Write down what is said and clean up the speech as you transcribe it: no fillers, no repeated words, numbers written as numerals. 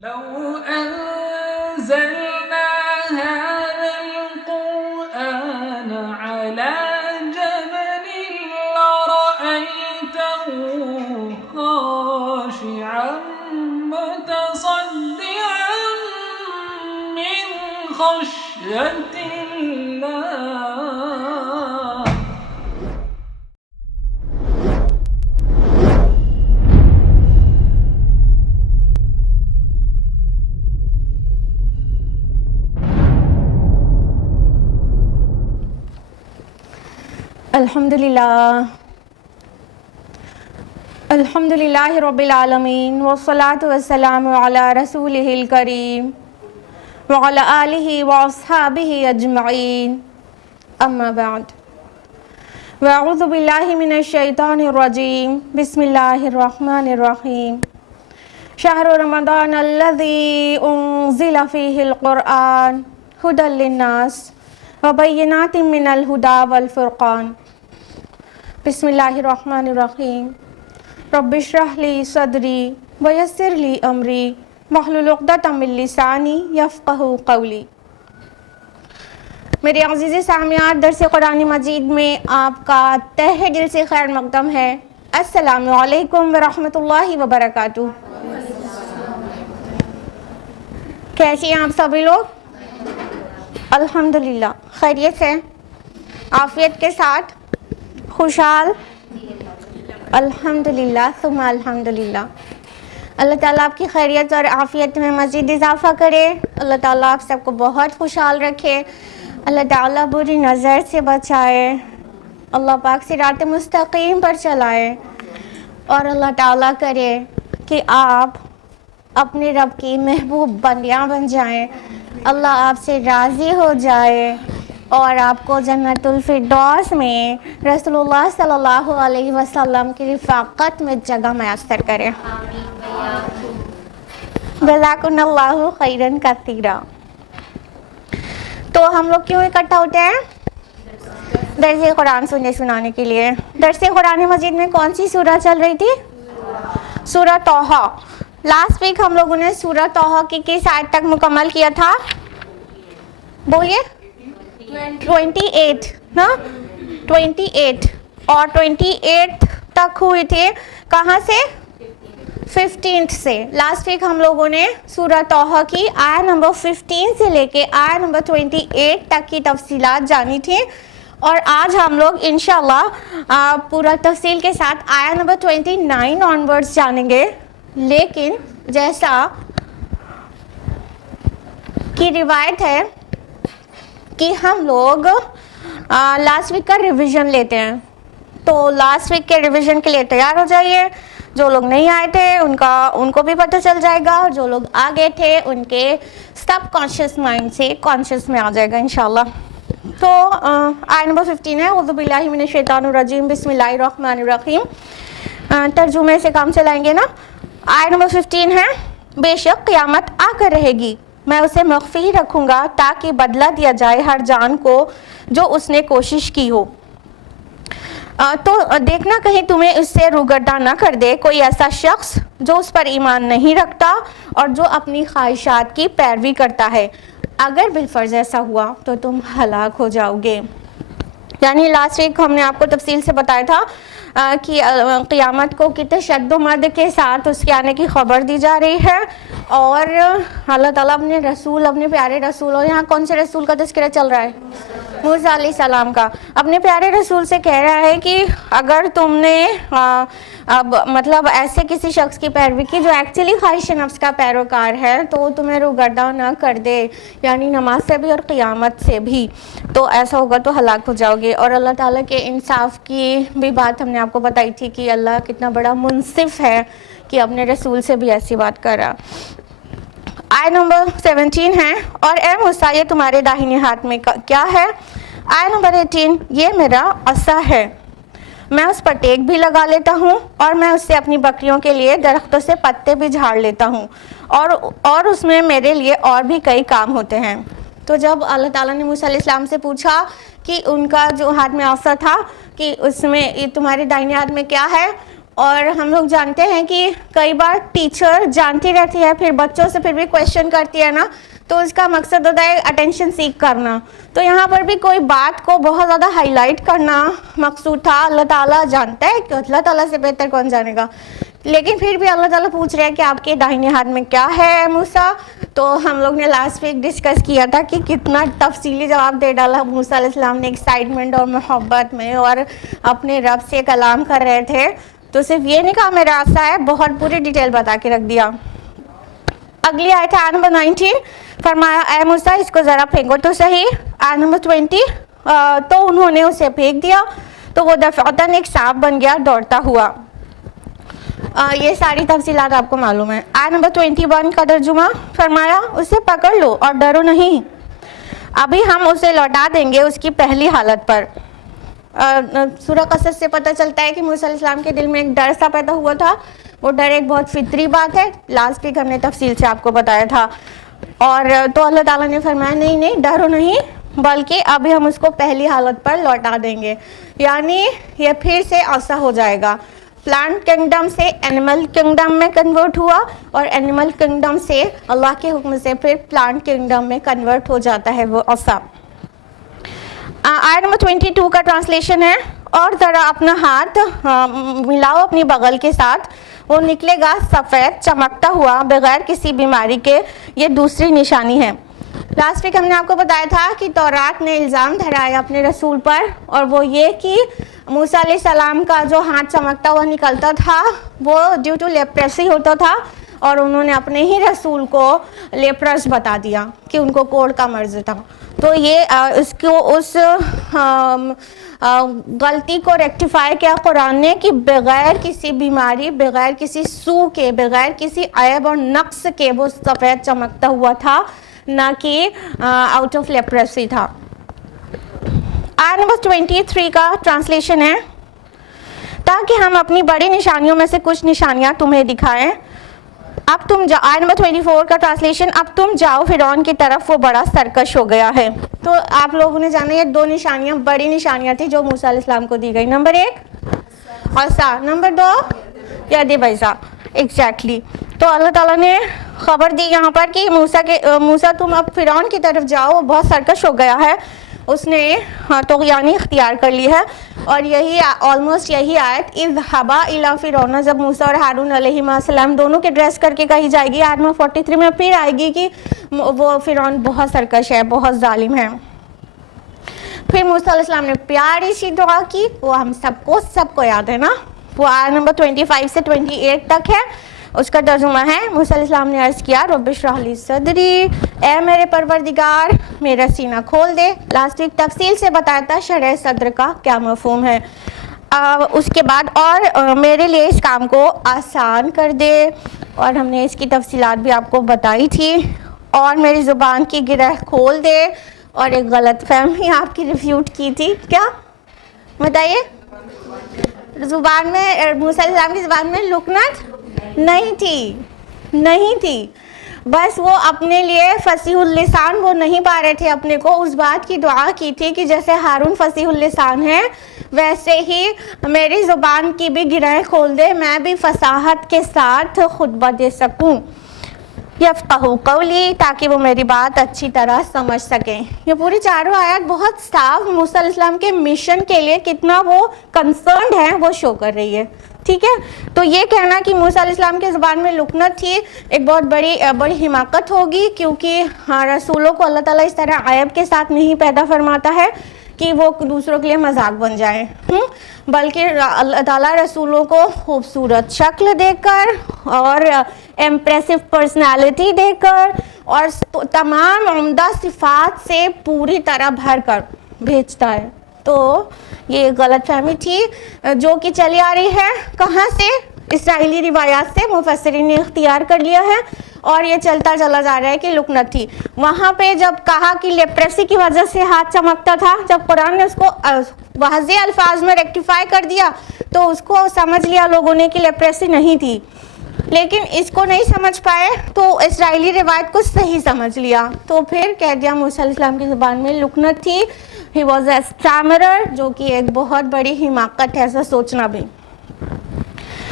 لو أنزلنا هذا القرآن على جبل لرأيته خاشعا متصدعا من خشية الله. الحمدللہ رب العالمین والصلاة والسلام علی رسولہ الکریم وعلی آلہ واصحابہ اجمعین اما بعد واعوذ باللہ من الشیطان الرجیم بسم اللہ الرحمن الرحیم شہر رمضان الذی انزل فیہ القرآن ھدی للناس وبینات من الہدی والفرقان. بسم اللہ الرحمن الرحیم. رب اشرح لی صدری ویسر لی امری واحلل عقدۃ من لسانی یفقہوا قولی. میرے عزیز سامعات، درس قرآن مجید میں آپ کا تہہ دل سے خیر مقدم ہے. السلام علیکم ورحمۃ اللہ وبرکاتہ. کیسے ہیں آپ سبھی لوگ؟ الحمدللہ خیریت سے، عافیت کے ساتھ، خوشحال؟ الحمدللہ ثم الحمدللہ. اللہ تعالیٰ آپ کی خیریت اور عافیت میں مزید اضافہ کرے. اللہ تعالیٰ آپ سب کو بہت خوشحال رکھے. اللہ تعالیٰ بری نظر سے بچائے. اللہ پاک صراط مستقیم پر چلائے. اور اللہ تعالیٰ کرے کہ آپ اپنے رب کی محبوب بندیاں بن جائیں. اللہ آپ سے راضی ہو جائے اور آپ کو جنت الفردوس میں رسول اللہ صلی اللہ علیہ وسلم کی رفاقت میں جگہ میسر کرے. جزاکم اللہ خیرا کثیرا. تو ہم لوگ کیوں اکٹھا ہوتے ہیں؟ درس قرآن سنانے کے لیے. درس قرآن مجید میں کون سی سورہ چل رہی تھی؟ سورہ طٰہٰ. لاسٹ ویک ہم لوگوں نے سورہ طٰہٰ کی کس آیت تک مکمل کیا تھا؟ بولیے. 28 نا 28 اور 28 تک ہوئے تھے. کہاں سے؟ 15 سے. لاسٹ ویک ہم لوگوں نے سورہ طٰہٰ کی آیت نمبر 15 سے لے کے آیت نمبر 28 تک کی تفصیلات جانی تھی، اور آج ہم لوگ انشاءاللہ پورا تفصیل کے ساتھ آیت نمبر 29 آنورڈز جانیں گے. لیکن جیسا کی روایت ہے کہ ہم لوگ لاسٹ ویک کا ریویژن لیتے ہیں، تو لاسٹ ویک کے ریویژن کے لیے تیار ہو جائیے. جو لوگ نہیں آئے تھے ان کو بھی پتہ چل جائے گا، اور جو لوگ آ گئے تھے ان کے سب کانشیس مائنڈ سے کانشیس میں آ جائے گا انشاءاللہ. تو آیت نمبر 15 ہے اعوذ باللہ من الشیطان الرجیم بسم اللہ الرحمن الرحیم. ترجمے سے کام چلائیں گے نا. آیت نمبر 15 ہے بے شک قیامت آ کر رہے گی، میں اسے مخفی رکھوں گا تاکہ بدلہ دیا جائے ہر جان کو جو اس نے کوشش کی ہو. تو دیکھنا کہیں تمہیں اس سے روگردان نہ کر دے کوئی ایسا شخص جو اس پر ایمان نہیں رکھتا اور جو اپنی خواہشات کی پیروی کرتا ہے. اگر بالفرض ایسا ہوا تو تم ہلاک ہو جاؤ گے. یعنی لاسٹ ویک ہم نے آپ کو تفصیل سے بتایا تھا کہ قیامت کو کتنے شد و مد کے ساتھ اس کے آنے کی خبر دی جا رہی ہے، اور اللہ تعالیٰ اپنے رسول، اپنے پیارے رسول، اور یہاں کون سے رسول کا تذکرہ چل رہا ہے؟ موسیٰ علیہ السلام کا. اپنے پیارے رسول سے کہہ رہا ہے کہ اگر تم نے مطلب ایسے کسی شخص کی پیروی کی جو ایکچولی خواہش نفس کا پیروکار ہے تو تمہیں روگردان نہ کر دے، یعنی نماز سے بھی اور قیامت سے بھی، تو ایسا ہوگا تو ہلاک ہو جاؤ گے. اور اللہ تعالیٰ کے انصاف کی بھی بات ہم نے آپ کو بتائی تھی کہ اللہ کتنا بڑا منصف ہے کہ اپنے رسول سے بھی ایسی بات کر رہا. آیت نمبر 17 ہے اور اے موسیٰ یہ تمہارے داہنے ہاتھ میں کیا ہے؟ آیت نمبر 18 یہ میرا عصا ہے، میں اس پر ٹیک بھی لگا لیتا ہوں اور میں اس سے اپنی بکریوں کے لیے درختوں سے پتے بھی جھاڑ لیتا ہوں، اور اس میں میرے لیے اور بھی کئی کام ہوتے ہیں. تو جب اللہ تعالیٰ نے موسیٰ علیہ السلام سے پوچھا کہ ان کا جو ہاتھ میں عصا تھا کہ اس میں یہ تمہارے دائیں ہاتھ میں کیا ہے، اور ہم لوگ جانتے ہیں کہ کئی بار ٹیچر جانتی رہتی ہے پھر بچوں سے پھر بھی کویشچن کرتی ہے نا, تو اس کا مقصد ہوتا ہے اٹینشن سیک کرنا. تو یہاں پر بھی کوئی بات کو بہت زیادہ ہائی لائٹ کرنا مقصود تھا. اللہ تعالیٰ جانتا ہے کہ اللہ تعالیٰ سے بہتر کون جانے گا, لیکن پھر بھی اللہ تعالیٰ پوچھ رہے ہیں کہ آپ کے داہنے ہاتھ میں کیا ہے موسیٰ. تو ہم لوگ نے لاسٹ ویک ڈسکس کیا تھا کہ کتنا تفصیلی جواب دے ڈالا موسیٰ علیہ السلام نے ایکسائٹمنٹ اور محبت میں, اور اپنے رب سے کلام کر رہے تھے. تو صرف یہ نہیں کہا میرا راستہ ہے, بہت پوری ڈیٹیل بتا کے رکھ دیا. اگلی آیت ہے آیت نمبر 19, فرمایا اے موسیٰ اس کو ذرا پھینکو تو صحیح. آیت نمبر 20, تو انہوں نے اسے پھینک دیا تو وہ دفعتاً ایک سانپ بن گیا دوڑتا ہوا. یہ ساری تفصیلات آپ کو معلوم ہے. آیت نمبر 21 کا ترجمہ, فرمایا اسے پکڑ لو اور ڈرو نہیں, ابھی ہم اسے لوٹا دیں گے اس کی پہلی حالت پر. سورہ قصص سے پتہ چلتا ہے کہ موسیٰ علیہ السلام کے دل میں ایک ڈر سا پیدا ہوا تھا. وہ ڈر ایک بہت فطری بات ہے, لاسٹ ویک ہم نے تفصیل سے آپ کو بتایا تھا. اور تو اللہ تعالیٰ نے فرمایا نہیں ڈرو نہیں, بلکہ ابھی ہم اس کو پہلی حالت پر لوٹا دیں گے. یعنی یہ پھر سے ایسا ہو جائے گا, پلانٹ کنگڈم سے اینیمل کنگڈم میں کنورٹ ہوا, اور اینیمل کنگڈم سے اللہ کے حکم سے پھر پلانٹ کنگڈم میں کنورٹ ہو جاتا ہے وہ ایسا. آیت نمبر 22 کا ٹرانسلیشن ہے, اور ذرا اپنا ہاتھ ملاؤ اپنی بغل کے ساتھ, وہ نکلے گا سفید چمکتا ہوا بغیر کسی بیماری کے. یہ دوسری نشانی ہے. لاسٹ ویک ہم نے آپ کو بتایا تھا کہ تورات نے الزام دھرایا اپنے رسول پر, اور وہ یہ کہ موسیٰ علیہ السلام کا جو ہاتھ چمکتا ہوا نکلتا تھا وہ ڈیو ٹو لیپریسی ہوتا تھا, اور انہوں نے اپنے ہی رسول کو لیپرس بتا دیا کہ ان کو کوڑ کا مرض تھا. تو یہ اس غلطی کو ریکٹیفائی کیا قرآن نے کہ بغیر کسی بیماری, بغیر کسی سو کے, بغیر کسی عیب اور نقص کے وہ سفید چمکتا ہوا تھا, نہ کہ آؤٹ آف لیپریسی تھا. آیت نمبر 23 کا ٹرانسلیشن ہے, تاکہ ہم اپنی بڑی نشانیوں میں سے کچھ نشانیاں تمہیں دکھائیں. اب تم آیت نمبر 24 کا ٹرانسلیشن, اب تم جاؤ فرعون کی طرف, وہ بڑا سرکش ہو گیا ہے. تو آپ لوگوں نے جانا یہ دو نشانیاں بڑی نشانیاں تھیں جو موسیٰ علیہ السلام کو دی گئی. نمبر 1 عصا, نمبر 2 ید بیضا. ایگزیکٹلی. تو اللہ تعالیٰ نے خبر دی یہاں پر کہ موسیٰ تم اب فرعون کی طرف جاؤ, وہ بہت سرکش ہو گیا ہے, اس نے طغیانی اختیار کر لی ہے. اور یہی آلموسٹ یہی آیت اذهبا الی فرعون, جب موسیٰ اور ہارون علیہ السلام دونوں کے ڈریس کر کے کہی جائے گی, آیت نمبر 43 میں پھر آئے گی کہ وہ فرعون بہت سرکش ہے, بہت ظالم ہے. پھر موسیٰ علیہ السلام نے پیاری سی دعا کی, وہ ہم سب کو یاد ہے نا, وہ آیت نمبر 25 سے 28 تک ہے. اس کا ترجمہ ہے, موسیٰ علیہ السلام نے عرض کیا رب اشرح لی صدری, اے میرے پروردگار میرا سینہ کھول دے. لاسٹ ویک تفصیل سے بتایا تھا شرح صدر کا کیا مفہوم ہے. اس کے بعد اور میرے لیے اس کام کو آسان کر دے, اور ہم نے اس کی تفصیلات بھی آپ کو بتائی تھی. اور میری زبان کی گرہ کھول دے, اور ایک غلط فہمی آپ کی ریفیوٹ کی تھی, کیا بتائیے. زبان میں موسیٰ علیہ السلام کی زبان میں لکنت نہیں تھی, بس وہ اپنے لیے فصیح اللسان وہ نہیں پا رہے تھے اپنے کو. اس بات کی دعا کی تھی کہ جیسے ہارون فصیح اللسان ہے ویسے ہی میری زبان کی بھی گرہیں کھول دے, میں بھی فصاحت کے ساتھ خطبہ دے سکوں. یفقہوا قولی, تاکہ وہ میری بات اچھی طرح سمجھ سکیں. یہ پوری چاروں آیات بہت صاف موسیٰ علیہ السلام کے مشن کے لیے کتنا وہ کنسرنڈ ہیں وہ شو کر رہی ہے. ٹھیک ہے, تو یہ کہنا کہ موسیٰ علیہ السلام کے زبان میں لکنت تھی ایک بہت بڑی حماقت ہوگی, کیونکہ رسولوں کو اللہ تعالیٰ اس طرح عیب کے ساتھ نہیں پیدا فرماتا ہے کہ وہ دوسروں کے لیے مذاق بن جائیں, بلکہ اللہ تعالیٰ رسولوں کو خوبصورت شکل دے کر اور امپریسو پرسنالٹی دے کر اور تمام عمدہ صفات سے پوری طرح بھر کر بھیجتا ہے. تو یہ غلط فہمی تھی جو کہ چلی آ رہی ہے کہاں سے, اسرائیلی روایات سے مفسرین نے اختیار کر لیا ہے, اور یہ چلتا چلا جا رہا ہے کہ لکنت تھی. وہاں پہ جب کہا کہ لیپریسی کی وجہ سے ہاتھ چمکتا تھا, جب قرآن نے اس کو واضح الفاظ میں ریکٹیفائی کر دیا تو اس کو سمجھ لیا لوگوں نے کہ لیپریسی نہیں تھی, لیکن اس کو نہیں سمجھ پائے تو اسرائیلی روایت کو صحیح سمجھ لیا, تو پھر کہہ دیا موسیٰ علیہ السلام کی زبان میں لکنت تھی. ہی واز اے اسٹیمرر, جو کہ ایک بہت بڑی حماقت ہے ایسا سوچنا بھی.